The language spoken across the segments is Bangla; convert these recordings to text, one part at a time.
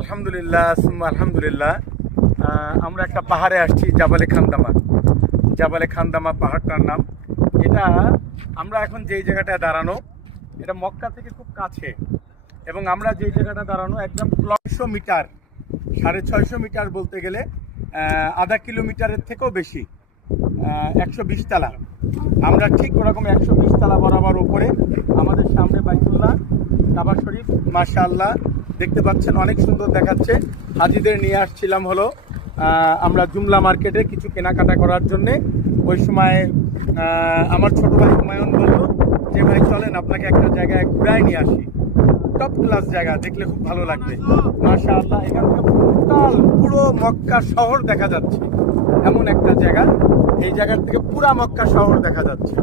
আলহামদুলিল্লাহ আলহামদুলিল্লাহ। আমরা একটা পাহাড়ে আসছি, জাবালে খানদামা পাহাড়টার নাম এটা। আমরা এখন যেই জায়গাটায় দাঁড়ানো, এটা মক্কা থেকে খুব কাছে, এবং আমরা যেই জায়গাটা দাঁড়ানো একদম 600 মিটার, 650 মিটার বলতে গেলে আধা কিলোমিটারের থেকেও বেশি, 120 তলা। আমরা ঠিক ওরকম 120 তলা বরাবর উপরে। আমাদের সামনে বাইতুল্লাহ কাবা শরীফ, মাশাআল্লাহ দেখতে পাচ্ছেন, অনেক সুন্দর দেখাচ্ছে। হাজিদের নিয়ে আসছিলাম হলো আমরা জুমলা মার্কেটে কিছু কেনাকাটা করার জন্যে। ওই সময় আমার ছোটো ভাই হুমায়ুন বলল যে ভাই চলেন আপনাকে একটা জায়গায় ঘুরাই নিয়ে আসি, টপ ক্লাস জায়গা, দেখলে খুব ভালো লাগবে। মাশাআল্লাহ এখান থেকে পুরো মক্কা শহর দেখা যাচ্ছে, এমন একটা জায়গা। এই জায়গার থেকে পুরা মক্কা শহর দেখা যাচ্ছে।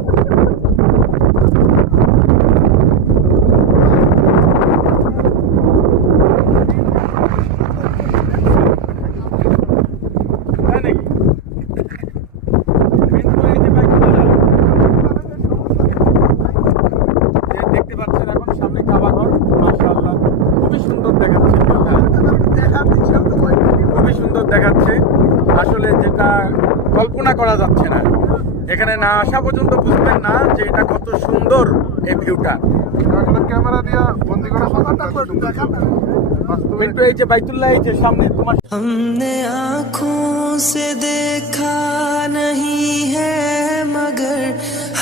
দেখতে পাচ্ছেন এখন সামনে কাবাঘর, মাশাআল্লাহ খুবই সুন্দর দেখাচ্ছে, খুবই সুন্দর দেখাচ্ছে। আসলে যেটা কল্পনা করা যাচ্ছে না, এখানে না আসা পর্যন্ত বুঝবেন না যে এটা কত সুন্দর এই ভিউটা। ক্যামেরা দিয়ে বন্দি করা কিন্তু এই যে বাইতুল্লাহ, এই যে সামনে তোমার, हमने आँखों से देखा नहीं है मगर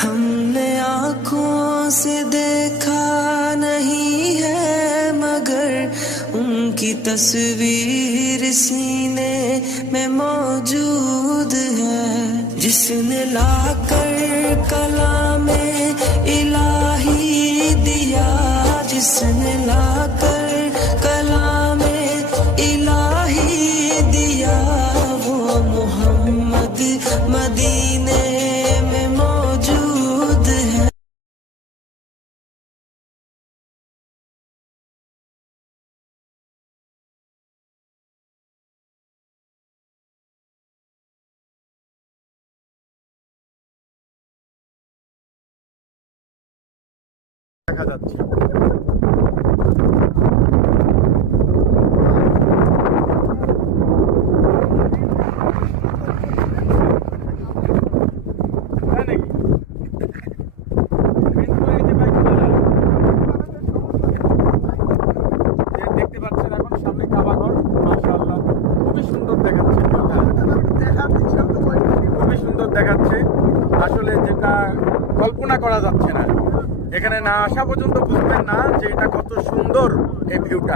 हमने आँखों से देखा नहीं है मगर उनकी तस्वीर सीने में मौजूद है, जिसने लाकर कलामे इलाही दिया, जिसने लाकर कलामे इलाही दिया, वो मोहम्मद मदीने में मौजूद है। দেখা যাচ্ছে। দেখতে পাচ্ছেন এখন সামনে কাবাঘর, মাশাআল্লাহ খুবই সুন্দর দেখাচ্ছে, খুবই সুন্দর দেখাচ্ছে। আসলে যেটা কল্পনা করা যাচ্ছে না, এখানে না আসা পর্যন্ত বুঝবেন না যে এটা কত সুন্দর এই ভিউটা।